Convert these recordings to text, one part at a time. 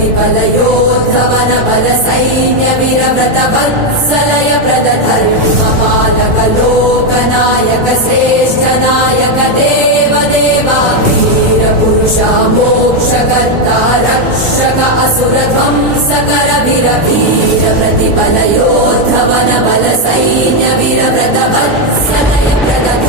प्रतिपदयो धवन वीरव्रत सलय प्रदथन् मपादक लोकनायक श्रेष्ट देव देवा रक्षक असुरध्वं सकल वीरबीट प्रतिपदयो धवन बल सैन्य वीरव्रत बत् सलय प्रदथन्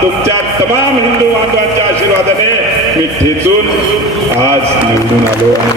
तुमच्या तमाम हिंदू बांधवांच्या आशीर्वादाने मी ठेचून आज निवडून आलो आहे